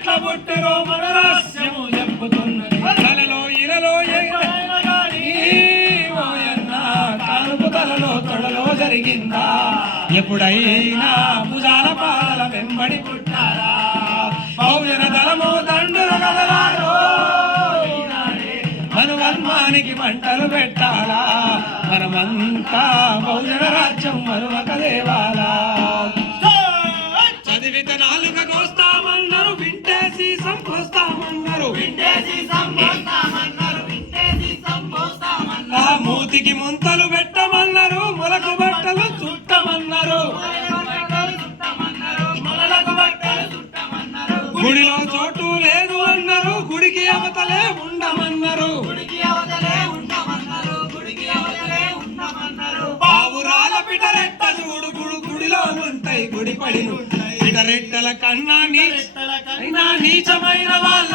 ఎట్ల పుట్టిరో మన రహస్యము చెప్పుతున్నది. కలలో ఇరలో ఎప్పుడైనా గాని తలలో తొడలో జరిగిందా? ఎప్పుడైనా భుజాల పాల వెంబడి పుట్టారా? పౌజన దళము దండుల కదలారో ఈనాడే మనువన్మానికి మంటలు పెట్టాలా? మనమంతా బహుజన రాజ్యం మరువక దేవాలా? నాలుక కోస్తామన్నారు వింటేసి సంపోస్తామన్నారు. వింటేసి సంపోస్తామన్నారు వింటేసి సంపోస్తామన్నారు. మూతికి ముంతలు పెట్టమన్నారు మొలకు బట్టలు చుట్టమన్నారు. గుడిలో చోటు లేదు అన్నారు గుడికి అవతలే ఉండమన్నారు. గుడికి అవతలే ఉండమన్నారు గుడికి అవతలే ఉండమన్నారు. పావురాల పిటరెట్ట చూడు గుడు గుడిలో ఉంటాయి గుడి పడి పిటరెట్టల కన్నా నీచ రెట్టల కన్నా అయినా నీచమైన వాళ్ళ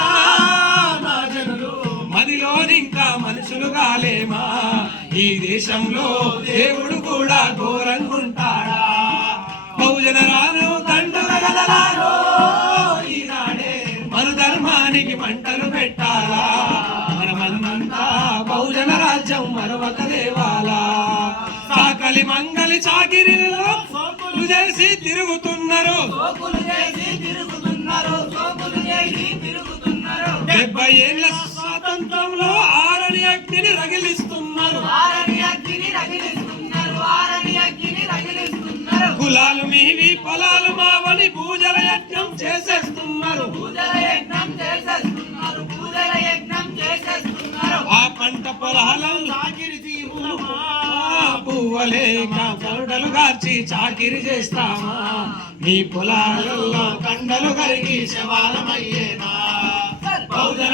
నా జనులు మదిలోని ఇంకా మనుషులు కాలేమా ఈ దేశంలో దేవుడు కూడా ఘోరంగుంటాడా? బహుజన రాను దండుల గదలారో ఈనాడే మన ధర్మానికి మంటలు పెట్టాలా? మనమంతా బహుజన రాజ్యం మరొక దేవాలా? సాకలి మంగలి చాకిరిలో చేసి తిరుగుతున్నారు. డెబ్బై ఏళ్ళ స్వాతంత్రంలో ఆరని అగ్నిని రగిలిస్తున్నారు. కులాలు మీవి పొలాలు మావని పూజల యజ్ఞం చేసేస్తున్నారు. ఆ పంట జీవులమా లేక కొండలు గార్చి చాకిరి చేస్తామా మీ పొలాలలో కండలు కరిగి శవాలమయ్యేనా? బహుజన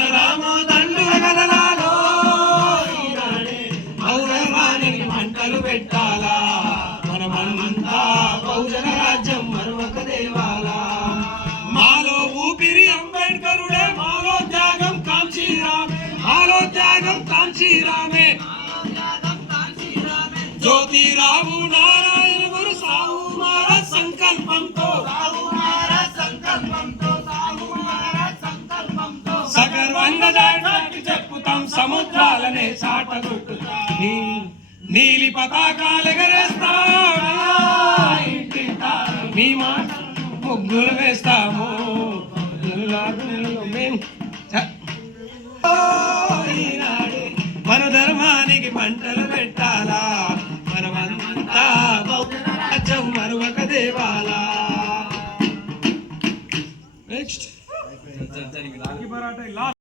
మంటలు పెట్టాలా? మనమంతా బహుజన రాజ్యం మరొక దేవాలా? మాలో ఊపిరి అంబేద్కరుడే మాలో త్యాగం కాంచీరామే మాలో త్యాగం కాంచీరామే. జ్యోతిరావు నారాయణ గురు సంకల్పంతో. సాహుమార సంకల్పంతో సగర్వంగా దాటాకి చెప్పుతాం సముద్రాలనే చాటగొట్టుతాం నీ- నీలి పతాకాలు ఎగరేస్తాం. ఇంటింటా మీ మాట ముగ్గులు వేస్తాము. మన ధర్మానికి పంటలు పెట్టాలా? మనమంతా బహుజన రాజ్యం మరొక దేవాలా